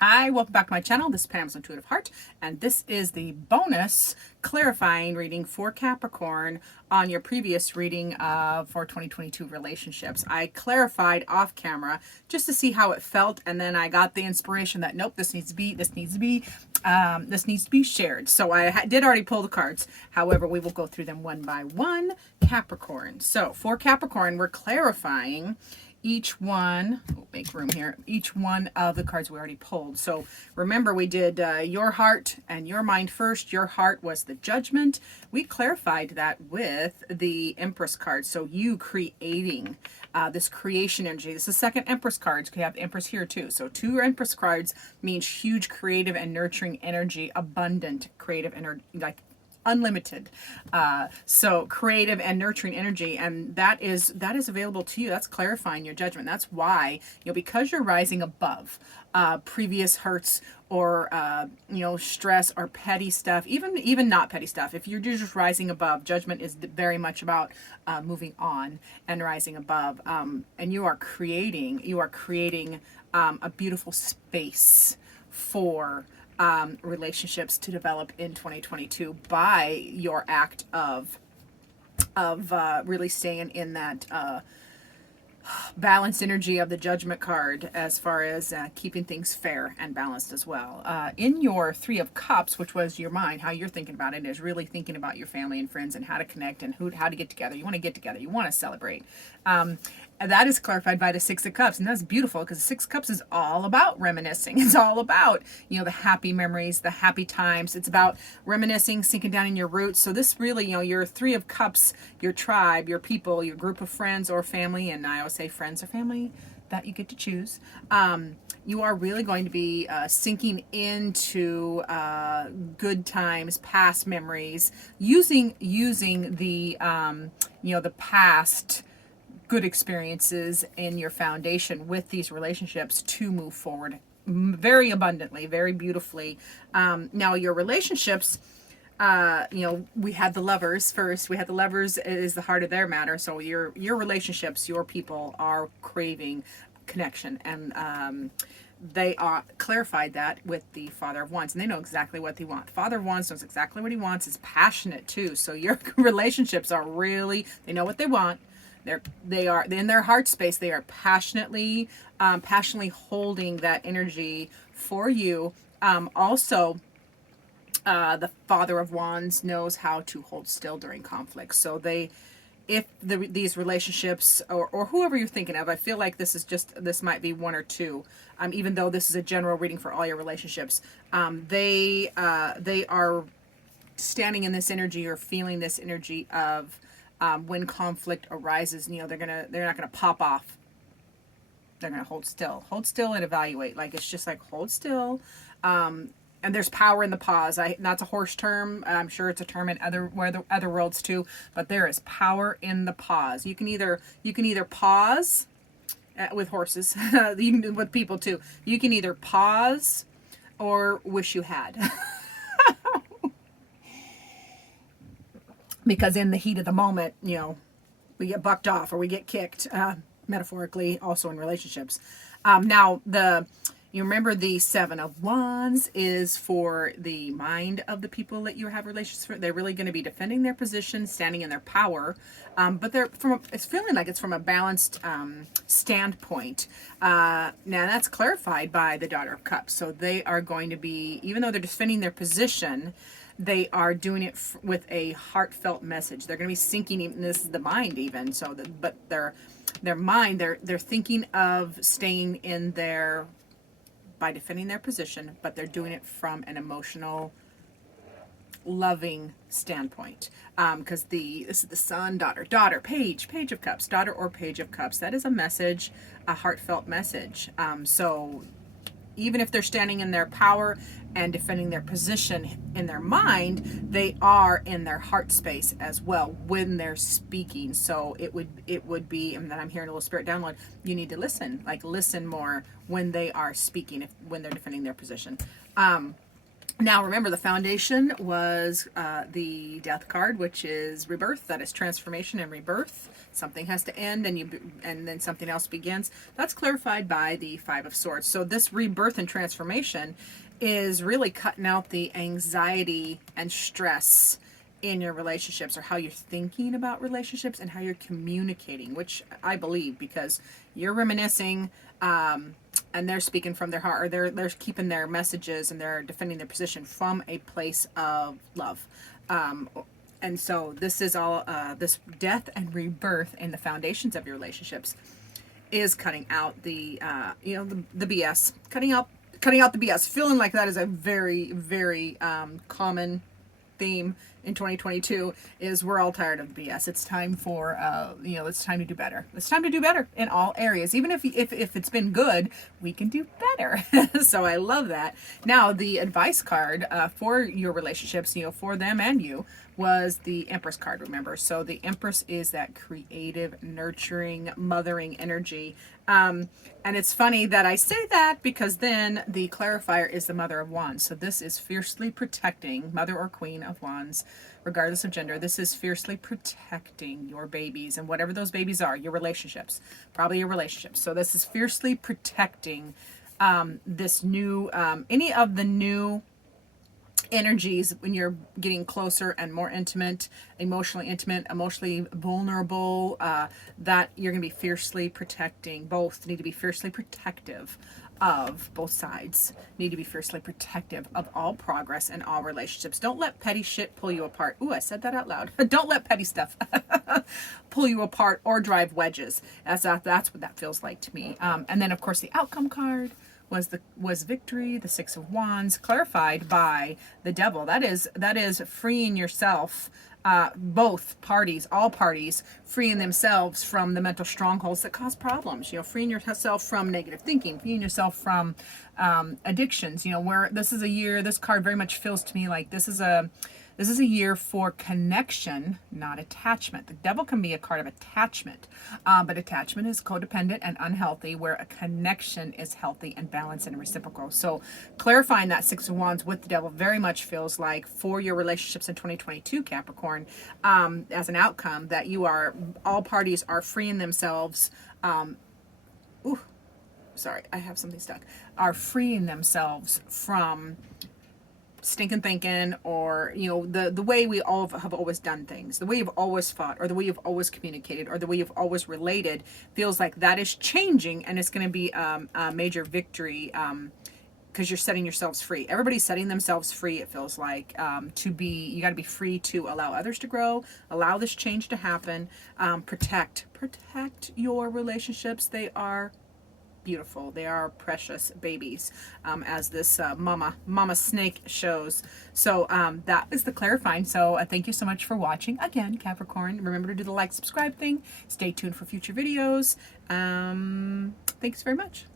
Hi, welcome back to my channel. This is Pam's Intuitive Heart, and this is the bonus clarifying reading for Capricorn on your previous reading for 2022 relationships. I clarified off camera just to see how it felt, and then I got the inspiration that nope, this needs to be shared. So I did already pull the cards. However, we will go through them one by one. Capricorn. So for Capricorn, we're clarifying each one, make room here, each one of the cards we already pulled. So remember, we did your heart and your mind first. Your heart was the judgment. We clarified that with the Empress card. So you creating this creation energy. This is the second Empress card. We have the Empress here too. So two Empress cards means huge creative and nurturing energy, abundant creative energy, like unlimited. So creative and nurturing energy, and that is available to you. That's clarifying your judgment. That's why, because you're rising above previous hurts or stress or petty stuff, even not petty stuff. If you're just rising above, judgment is very much about moving on and rising above. And you are creating a beautiful space for relationships to develop in 2022 by your act of really staying in that balanced energy of the judgment card, as far as keeping things fair and balanced as well. In your Three of Cups, which was your mind, how you're thinking about it is really thinking about your family and friends and how to connect and how to get together. You want to get together. You want to celebrate. And that is clarified by the Six of Cups. And that's beautiful because the Six of Cups is all about reminiscing. It's all about, the happy memories, the happy times. It's about reminiscing, sinking down in your roots. So this really, your Three of Cups, your tribe, your people, your group of friends or family, and I always say friends or family, that you get to choose. You are really going to be sinking into good times, past memories, using the the past good experiences in your foundation with these relationships to move forward very abundantly, very beautifully. Now your relationships, we had the lovers first. We had the lovers is the heart of their matter. So your relationships, your people are craving connection, and they are clarified that with the Father of Wands, and they know exactly what they want. The Father of Wands knows exactly what he wants. Is passionate too. So your relationships are really, they know what they want. They are in their heart space. They are passionately holding that energy for you. Also, the Father of Wands knows how to hold still during conflict. So these relationships or whoever you're thinking of, I feel like this might be one or two. Even though this is a general reading for all your relationships, they are standing in this energy or feeling this energy of. When conflict arises, they're not gonna pop off. They're gonna hold still and evaluate. Like, it's just like hold still. And there's power in the pause. That's a horse term. I'm sure it's a term in other worlds too. But there is power in the pause. You can either pause with horses. You can do with people too. You can either pause or wish you had. Because in the heat of the moment, we get bucked off or we get kicked, metaphorically, also in relationships. Now, you remember the Seven of Wands is for the mind of the people that you have relationships with. They're really going to be defending their position, standing in their power, but it's feeling like it's from a balanced standpoint. Now, that's clarified by the Daughter of Cups. So they are going to be, even though they're defending their position, they are doing it with a heartfelt message. They're going to be sinking, even this is the mind even. So, but their mind, they're thinking of staying in by defending their position, but they're doing it from an emotional, loving standpoint. Because this is the Sun, daughter, page of Cups, daughter or Page of Cups. That is a message, a heartfelt message. So even if they're standing in their power and defending their position in their mind, they are in their heart space as well when they're speaking. So it would be, and then I'm hearing a little spirit download, you need to listen more when they are speaking, when they're defending their position. Now, remember, the foundation was the death card, which is rebirth. That is transformation and rebirth. Something has to end, and then something else begins. That's clarified by the Five of Swords. So this rebirth and transformation is really cutting out the anxiety and stress in your relationships, or how you're thinking about relationships and how you're communicating, which I believe, because you're reminiscing, and they're speaking from their heart, or they're keeping their messages and they're defending their position from a place of love. And so this is all this death and rebirth in the foundations of your relationships is cutting out the the BS, cutting out the BS. Feeling like that is a very, very common theme in 2022. Is we're all tired of BS. It's time for it's time to do better. It's time to do better in all areas. Even if it's been good, we can do better. So I love that. Now the advice card for your relationships, for them and you, was the Empress card, remember? So the Empress is that creative, nurturing, mothering energy. And it's funny that I say that, because then the clarifier is the Mother of Wands. So this is fiercely protecting, Mother or Queen of Wands, regardless of gender. This is fiercely protecting your babies and whatever those babies are, your relationships, probably your relationships. So this is fiercely protecting this new, any of the new energies when you're getting closer and more intimate, emotionally vulnerable, that you're going to be fiercely protecting. Both need to be fiercely protective of both sides, need to be fiercely protective of all progress and all relationships. Don't let petty shit pull you apart. Ooh, I said that out loud. Don't let petty stuff pull you apart or drive wedges. That's what that feels like to me. And then of course the outcome card was victory, the Six of Wands, clarified by the Devil. That is freeing yourself, both parties, all parties, freeing themselves from the mental strongholds that cause problems. Freeing yourself from negative thinking, freeing yourself from addictions. Where this card very much feels to me like this is a year for connection, not attachment. The Devil can be a card of attachment, but attachment is codependent and unhealthy, where a connection is healthy and balanced and reciprocal. So clarifying that Six of Wands with the Devil very much feels like for your relationships in 2022, Capricorn, as an outcome, that all parties are freeing themselves. Sorry, I have something stuck. Are freeing themselves from stinking thinking, or the way we all have always done things, the way you've always fought, or the way you've always communicated, or the way you've always related, feels like that is changing, and it's going to be a major victory, because you're setting yourselves free. Everybody's setting themselves free, it feels like, you got to be free to allow others to grow, allow this change to happen, protect your relationships. They are beautiful. They are precious babies, as this mama snake shows. So that is the clarifying. So thank you so much for watching. Again, Capricorn, remember to do the like, subscribe thing. Stay tuned for future videos. Thanks very much.